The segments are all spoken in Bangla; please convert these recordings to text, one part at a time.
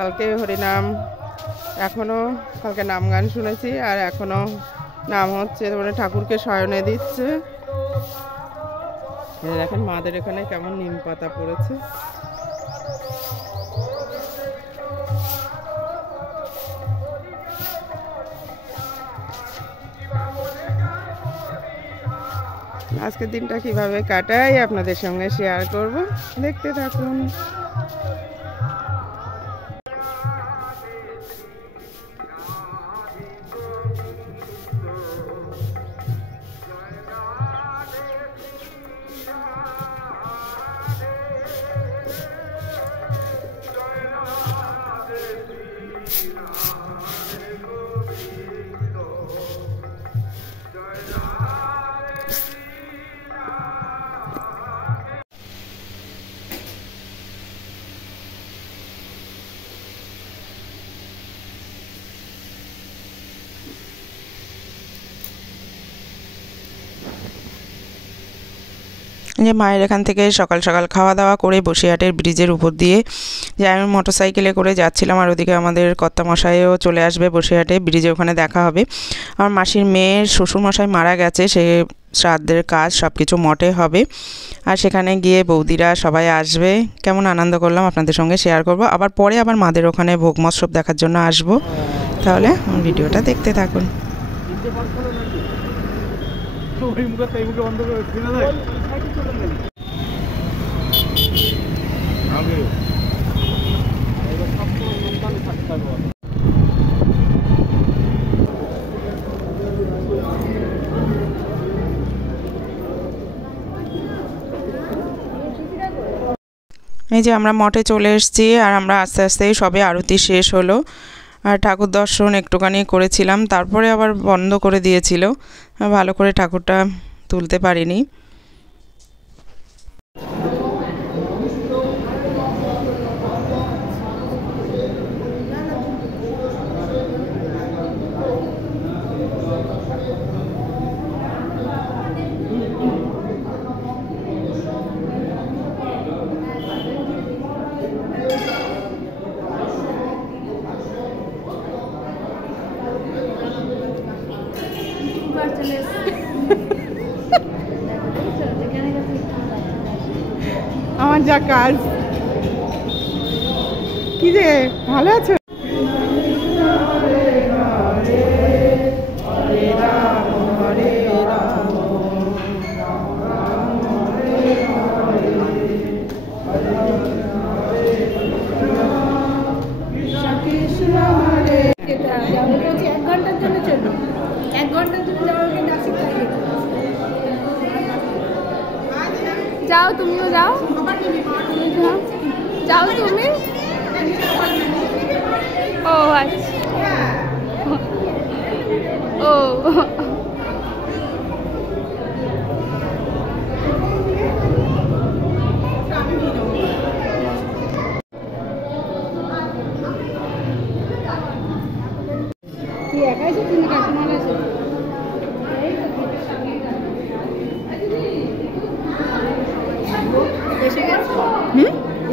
কালকে হরিনাম, এখনও কালকে নাম গান শুনেছি, আর এখনও নাম হচ্ছে, মানে ঠাকুরকে শয়নে দিচ্ছে। দেখেন মাদের এখানে কেমন নিম পাতা পড়েছে। আজকের দিনটা কিভাবে কাটাই আপনাদের সঙ্গে শেয়ার করব, দেখতে থাকুন। যে মায়ের এখান থেকে সকাল সকাল খাওয়া দাওয়া করে বসিরহাটের ব্রিজের উপর দিয়ে যে আমি মোটরসাইকেলে করে যাচ্ছিলাম, আর ওদিকে আমাদের কর্তামশাইও চলে আসবে বসিরহাটে ব্রিজে, ওখানে দেখা হবে। আমার মাসির মেয়ের শ্বশুরমশাই মারা গেছে, সে শ্রাদ্ধের কাজ সব কিছু মঠে হবে, আর সেখানে গিয়ে বৌদিরা সবাই আসবে। কেমন আনন্দ করলাম আপনাদের সঙ্গে শেয়ার করব। আবার পরে আবার মাদের ওখানে ভোগ মৎসব দেখার জন্য আসব। তাহলে ভিডিওটা দেখতে থাকুন। এই যে আমরা মঠে চলে এসেছি, আর আমরা আস্তে আস্তেই সবে আরতি শেষ হলো, আর ঠাকুর দর্শন একটুখানি করেছিলাম, তারপরে আবার বন্ধ করে দিয়েছিল, ভালো করে ঠাকুরটা তুলতে পারিনি। আমার যা কাজ, কি যে ভালো আছে। যাও, তুমিও যাও, যাও তুমি। ও আচ্ছা, ও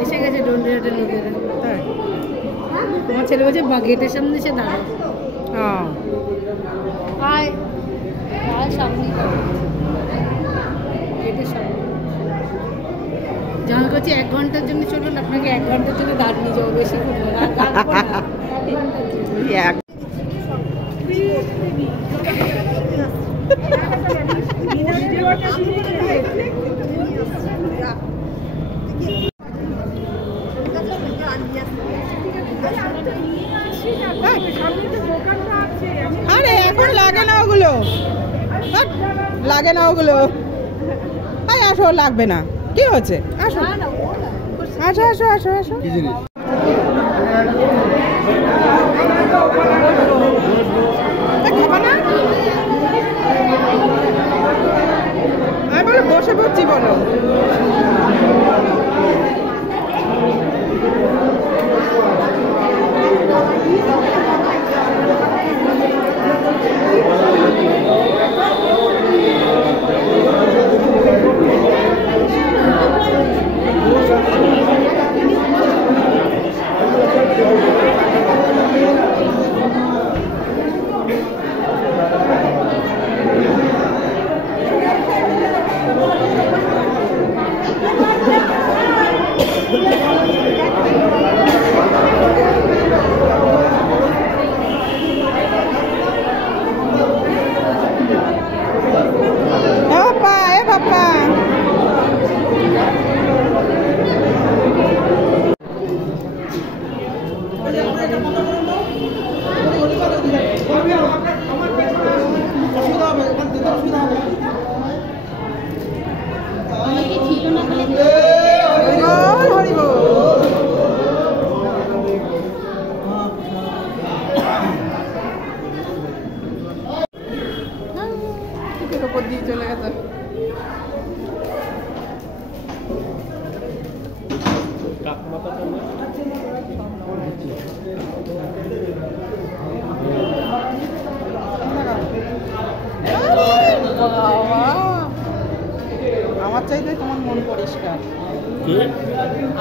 এসে গেছে ডোন্ডের লোকেরা। তোমার ছেলে বলছে গেটের সামনে এসে দাঁড়ায়। আয় আয় সামনে, গেটের সামনে। জামাই করছে 1 ঘন্টার জন্য চলুন, আপনাকে 1 ঘন্টার জন্য দাঁড়িয়ে যাবো, বেশি আরে এখন লাগে না ওগুলো, লাগে না ওগুলো। আসো, লাগবে না, কি হচ্ছে, আসো আসো আসো আসো আসো। খাবা না? আমি বলো বসে পড়ছি, বলো। আমার চাইতে তোমার মন পরিষ্কার,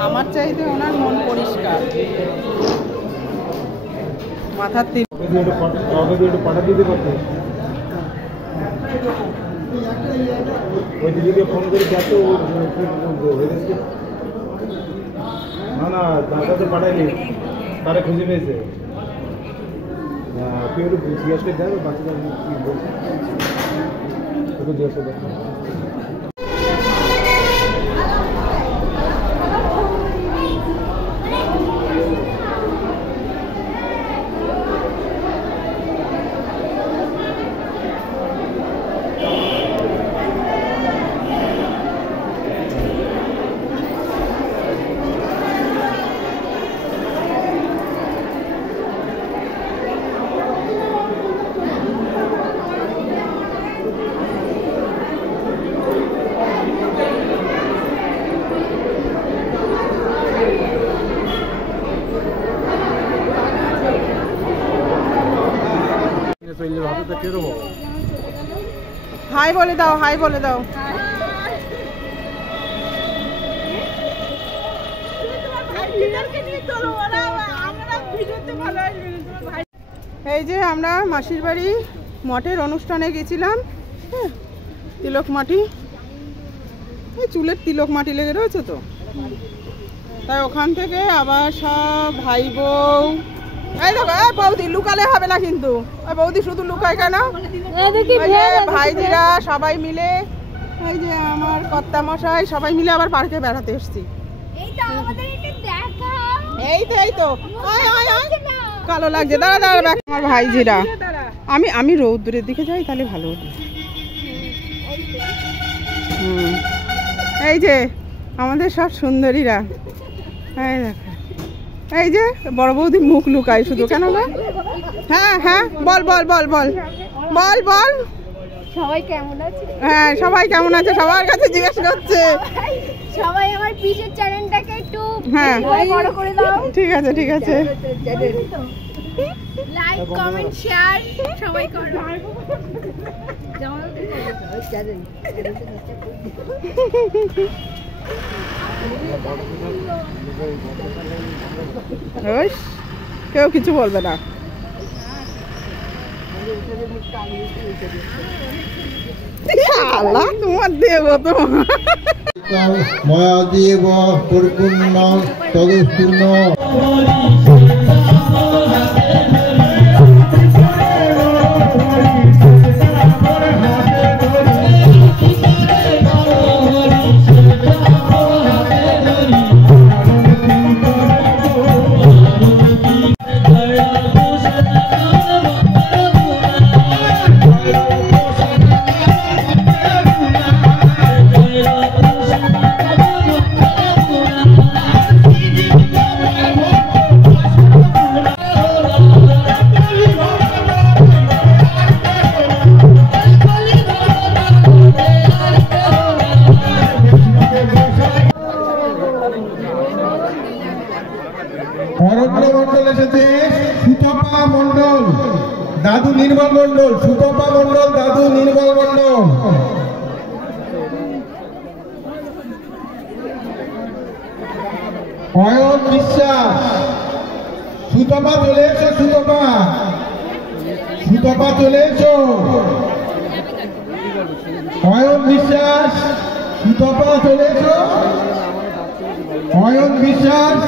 আমার চাইতে ওনার মন পরিষ্কার। মাথার তিল পাঠা দিতে পারতো, ওই দিদিকে ফোন করে যাচ্ছ, না না তার কাছে পাঠায়নি, তারা খুঁজে পেয়েছে। তুই একটু জিজ্ঞাসা করে দেখ বাচ্চাটা কি বলছে, একটু জিজ্ঞাসা দেখ। হাই বলে দাও, হাই বলে দাও। এই যে আমরা মাসির বাড়ি মঠের অনুষ্ঠানে গেছিলাম, তিলক মাটি, এই চুলের তিলক মাটি লেগে রয়েছে তো, তাই ওখান থেকে আবার সব ভাই বউ, এই দেখো বৌদি লুকালে হবে না কিন্তু, বৌদি শুধু লুকায় কেন, ভাইজিরা সবাই মিলে, এই যে আমার কর্তা মশাই সবাই মিলে আবার পার্কে বেড়াতে এসছি। এই তো এই তো কালো লাগছে, দাঁড়া দাঁড়া আমার ভাইজিরা, আমি রৌদ্রের দিকে যাই তাহলে ভালো হতো। এই যে আমাদের সব সুন্দরীরা, এই দেখো, এই যে বড় বৌদি মুখ লুকায় শুধু কেন গো? হ্যাঁ হ্যাঁ বল বল বল বল বল বল, সবাই কেমন আছে? হ্যাঁ সবাই কেমন আছে সবার কাছে জিজ্ঞেস করছে। সবাই আমার পিছের চ্যানেলটাকে একটু হ্যাঁ বড় করে দাও। ঠিক আছে ঠিক আছে, লাইক কমেন্ট শেয়ার সবাই করো। কেউ কিছু বলবে না। তোমার দেব তোমার মহাদেব পরিপূর্ণ তদস্তুন অরণ্য মন্ডল এসেছে, সুতপা মন্ডল, দাদু নির্মল মন্ডল, সুতপা মন্ডল, দাদু নির্মল মন্ডল। অয়ন বিশ্বাস, সুতপা চলে এসো, সুতপা, সুতপা চলে এসো। অয়ন বিশ্বাস, সুতপা চলে এসো। অয়ন বিশ্বাস,